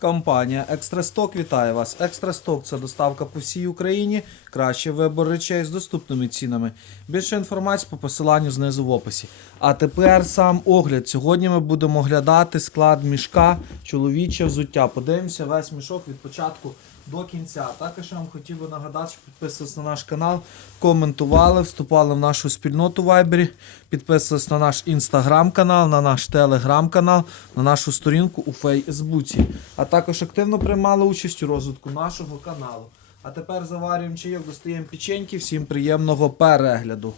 Компанія Екстрасток вітає вас. Екстрасток це доставка по всій Україні. Кращий вибор речей з доступними цінами. Більше інформації по посиланню знизу в описі. А тепер сам огляд. Сьогодні ми будемо оглядати склад мішка чоловіче взуття. Подивимося весь мішок від початку до кінця. Також я вам хотів би нагадати, що підписувались на наш канал, коментували, вступали в нашу спільноту Вайбері, підписувались на наш інстаграм-канал, на наш телеграм-канал, на нашу сторінку у Фейсбуці. А також активно приймали участь у розвитку нашого каналу. А тепер заварюємо чайок, достаємо печеньки. Всім приємного перегляду.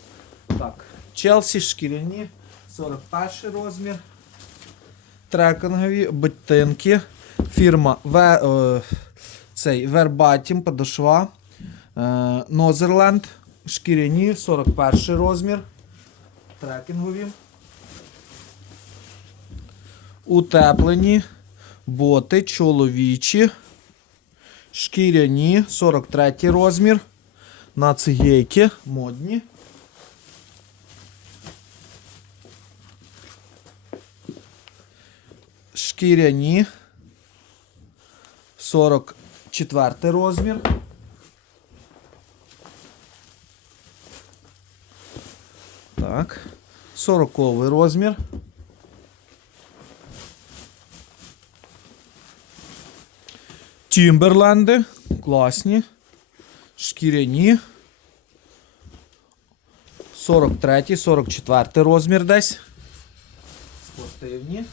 Так, Челсі шкіряні, 41 розмір. Трекінгові ботинки. Фірма В, е, цей Verbatim, подошва. Е, Нозерленд. Шкіряні, 41 розмір. Трекінгові. Утеплені. Боти чоловічі. Шкіряні, 43 розмір. На цигейки модні. Шкіряні. 44 розмір. Так. 40 розмір. Тімберленди. Класні. Шкіряні. 43, 44 розмір десь. Спортивні.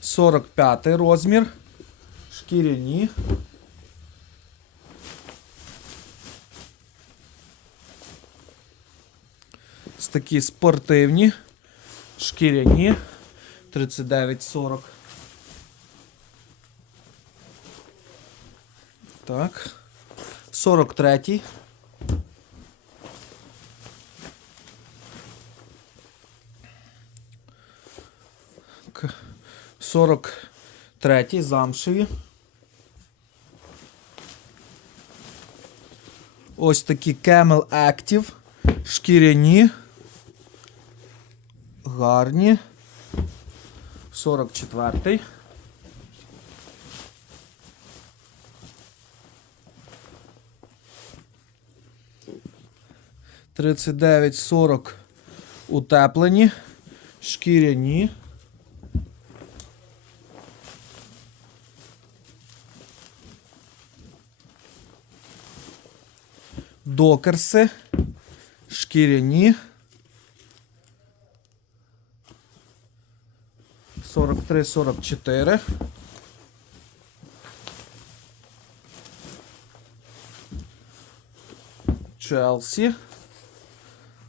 45 розмір. Шкіряні. Ось такі спортивні. Шкіряні. 39-40. Так. 43. К- 43 замшеві. Ось такі Camel Active. Шкіряні. Гарні. 44. Тридцять дев'ять сорок утеплені, шкіряні. Докерси, шкіряні. 43-44. Челсі.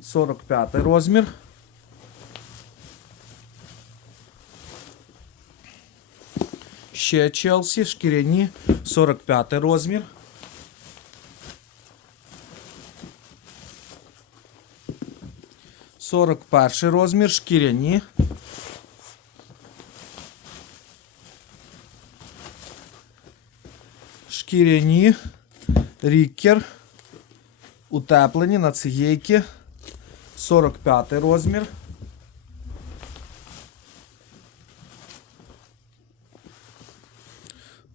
45 розмір. Ще Челсі, шкіряні, 45 розмір. Сорок перший розмір, шкіряні. Шкіряні, рікер, утеплені на цигейки. 45 розмір.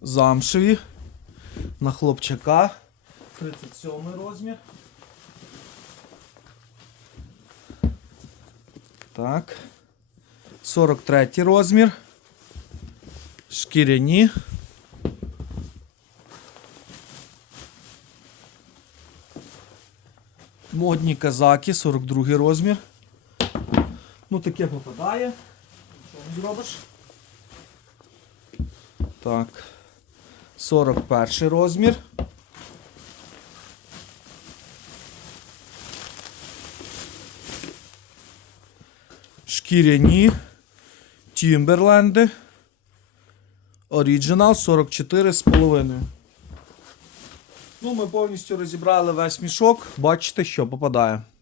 Замшеві. На хлопчака. 37 розмір. Так. 43 розмір. Шкіряні. Модні казаки, 42 розмір. Ну, таке попадає. Що не зробиш? Так. 41 розмір. Шкіряні. Тімберленди. Оріджинал 44,5. Ну, ми повністю розібрали весь мішок. Бачите, що попадає.